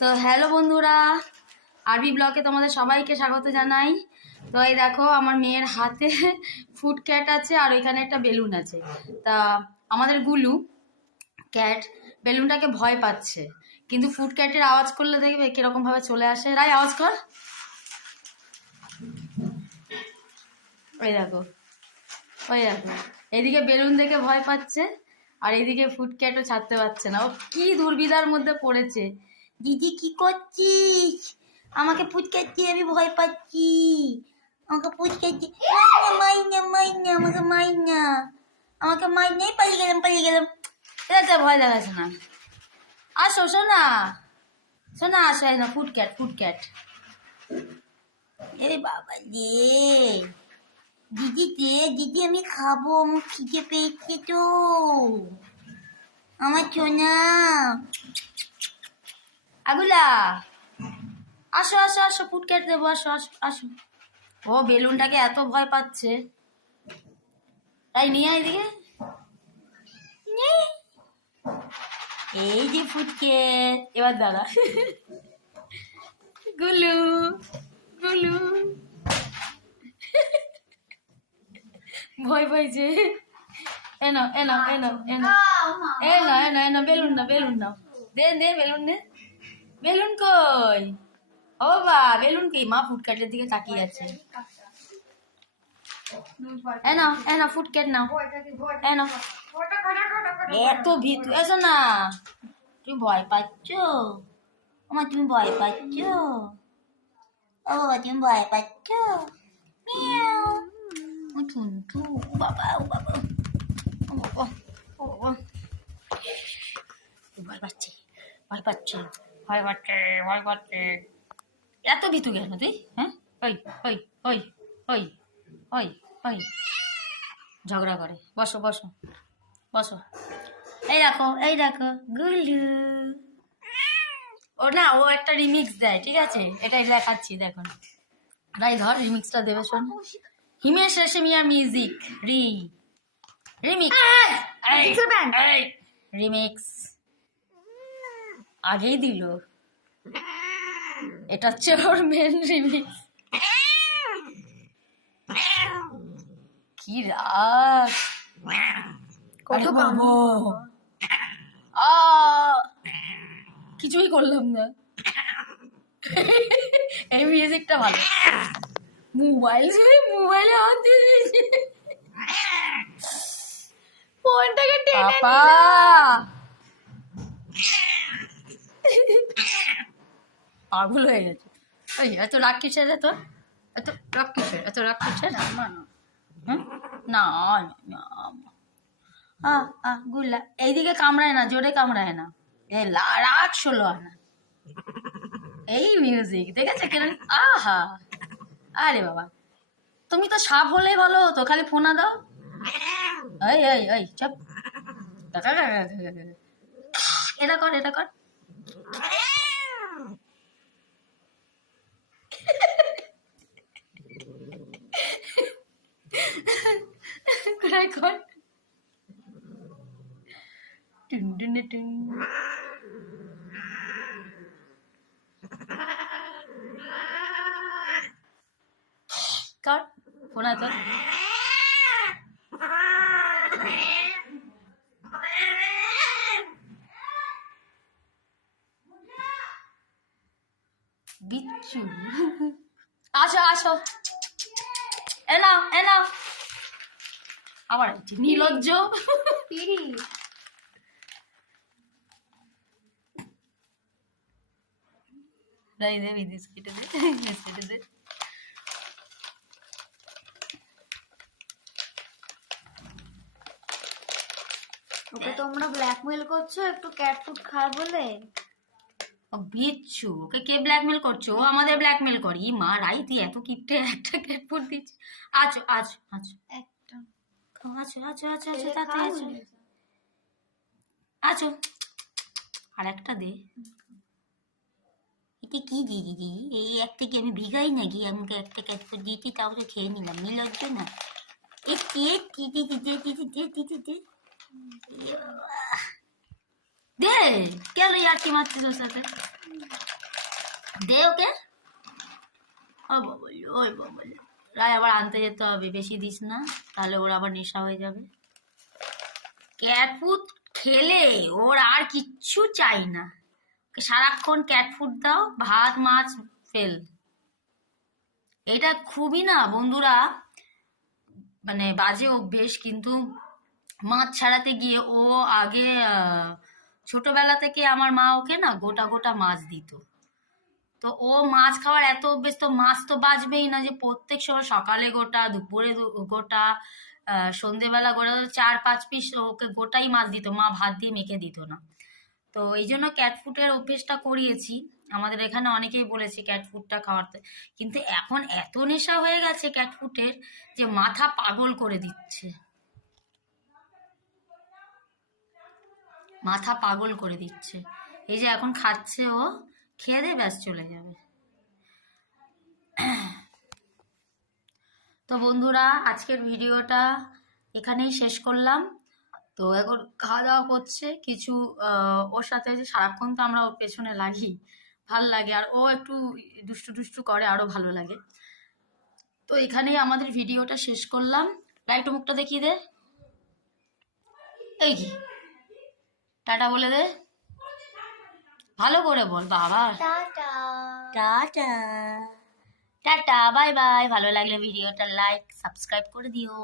তো হ্যালো বন্ধুরা, আরবি ব্লগে তোমাদের সবাইকে স্বাগত জানাই। তো এই দেখো আমার মেয়ের হাতে ফুড ক্যাট আছে আর ওইখানে একটা বেলুন আছে। তা আমাদের গুলু ক্যাট বেলুনটাকে ভয় পাচ্ছে, কিন্তু ফুড ক্যাটের আওয়াজ করলে দেখবে কিরকম ভাবে চলে আসে। রাই আওয়াজ কর। ওই দেখো, ওই দেখো, এদিকে বেলুন দেখে ভয় পাচ্ছে আর এইদিকে ফুড ক্যাটও ছাড়তে পারছে না। ও কি দুর্বিধার মধ্যে পড়েছে। দিদি কি করছিস? আমাকে ফুচকাচ্ছি, আমি ভয় পাচ্ছি। আমাকে ফুচকাচ্ছি, মাইনা মাইনা, আমাকে মাইনা, আমাকে মাইনাই, পালিয়ে গেলাম পালিয়ে গেলাম। এটা ভয় দেখাচ্ছে না। আসো শোনা, শোনা আসো, এই না ফুড ক্যাট, ফুড ক্যাট। এ বাবা রে, দিদি দে, দিদি আমি খাবো, আমার খিদে পেয়েছে তো, আমার সোনা। আগুলা আসো আসো আসো, ফুড ক্যাট দেবো, আসো আসো আসো। ও বেলুনটাকে এত ভয় পাচ্ছে, তাই নিয়ে আয় এদিকে। এই যে ফুড ক্যাট, এবার দাদা গুলু গুলু ভয় পাইছে। এনো এনো এনো এনো এনো এনো এনো, বেলুন না বেলুন না, দে দে বেলুন দে। বেলুন কই? ও বা বেলুন কি? মা ফুড ক্যাটের দিকে তাকিয়ে আছে। এনো এনো ফুড ক্যাট নাও, এনো। এত ভীতু, এসো না। তুমি ভয় পাচ্ছ? আমার তুমি ভয় পাচ্ছ? ও বাবা তুমি ভয় পাচ্ছ? মিয়াও। ও টুনটু, বাবা ও বাবা, ও বাবা, ও বাবা। ভয় পাচ্ছে, ভয় পাচ্ছে, ভয় পাচ্ছে, ভয় পাচ্ছে। এত ভীতু কেন তুই? হ্যাঁ, ওই ওই ওই ওই ওই ওই ঝগড়া করে। বসো বসো বসো। এই দেখো, এই দেখো গুলু। ও না, ও একটা রিমিক্স দেয়, ঠিক আছে? এটাই দেখাচ্ছি, দেখুন। রাই ধর, রিমিক্সটা দেবে, শোন। হিমেশ রেশমিয়ার মিউজিক রিমিক্স, রিমিক্স আগেই দিল। এটা হচ্ছে ওর মেন রিমিক্স। কি রাগ, কত পাবো। কিছুই করলাম না। এই মিউজিকটা ভালো। মোবাইলে হাত দিয়ে দিয়েছি, ফোনটাকে টেনে পাপা। পাগল হয়ে গেছে। ওই এত রাগ কিসের? এত রাগ কিসের? এত রাগ কিসের? না গুল্লা এইদিকে কামড়ায় না, জোরে কামড়ায় না, রাগ ষোলো আনা। এই মিউজিক দেখেছে কেন? আহা, আরে বাবা, তুমি তো সাপ হলেই ভালো হতো, খালি ফোনা দাও। এই এই এই চপ, এটা কর, এটা কর। কোথায় কর? টুন টুন টুন। কর ফোনা তো। বিচ্ছু আসো আসো, এনাও এনাও। আবার নির্লজ্জ। রাই দে বিদেশ কেটে দে, কেটে দে। ওকে তোমরা ব্ল্যাকমেল করছো একটু ক্যাট ফুড খায় বলে। বিচ্ছু, ওকে কে ব্ল্যাকমেল করছো? ও আমাদের ব্ল্যাকমেল করি। মা রাই, তুই এত কিপটে, একটা ক্যাট ফুড দিচ্ছি। আছো আছো আছো, একটা আছো আছো আছো আছো, তাতে আছো আছো। আর একটা দে। এটা কি দিদি? দিদি এই একটা কি আমি ভিগাই নাকি? আমাকে একটা ক্যাট ফুড দিয়েছি, তাহলে খেয়ে নিলাম, নির্লজ্জ না? দে, কেন আর কি মারছিস ওর সাথে? দে ওকে। ও বাবল, ওই বাবল, রায় আবার আনতে যেতে হবে, বেশি দিস না তাহলে ওর আবার নেশা হয়ে যাবে। ক্যাট ফুড খেলে ওর আর কিচ্ছু চাই না, সারাক্ষণ ক্যাট ফুড দাও, ভাত মাছ ফেল। এটা খুবই না বন্ধুরা মানে বাজে অভ্যেস, কিন্তু মাছ ছাড়াতে গিয়ে ও আগে ছোটবেলা থেকে আমার মা ওকে না গোটা গোটা মাছ দিত, তো ও মাছ খাওয়ার এত অভ্যেস, তো মাছ তো বাঁচবেই না যে প্রত্যেক সময় সকালে গোটা, দুপুরে গোটা, সন্ধেবেলা গোটা, 4-5 পিস ওকে গোটাই মাছ দিত, মা ভাত দিয়ে মেখে দিত না। তো এই জন্য ক্যাট ফুডের অভ্যেসটা করিয়েছি। আমাদের এখানে অনেকেই বলেছে ক্যাট ফুডটা খাওয়াতে, কিন্তু এখন এত নেশা হয়ে গেছে ক্যাট ফুডের যে মাথা পাগল করে দিচ্ছে, মাথা পাগল করে দিচ্ছে। এই যে এখন খাচ্ছে ও, খেয়ে দিয়ে ব্যাস চলে যাবে। তো বন্ধুরা আজকের ভিডিওটা এখানেই শেষ করলাম। তো এখন খাওয়া দাওয়া করছে কিছু, ওর সাথে যে সারাক্ষণ তো আমরা ওর পেছনে লাগি, ভাল লাগে, আর ও একটু দুষ্টু দুষ্টু করে, আরো ভালো লাগে। তো এখানেই আমাদের ভিডিওটা শেষ করলাম। লাইট মুখটা দেখিয়ে দে, এই কি টাটা বলে দে, ভালো করে বল বাবা। Tata. Tata, tata, bye bye. ভালো লাগলে ভিডিওটা লাইক সাবস্ক্রাইব করে দিও।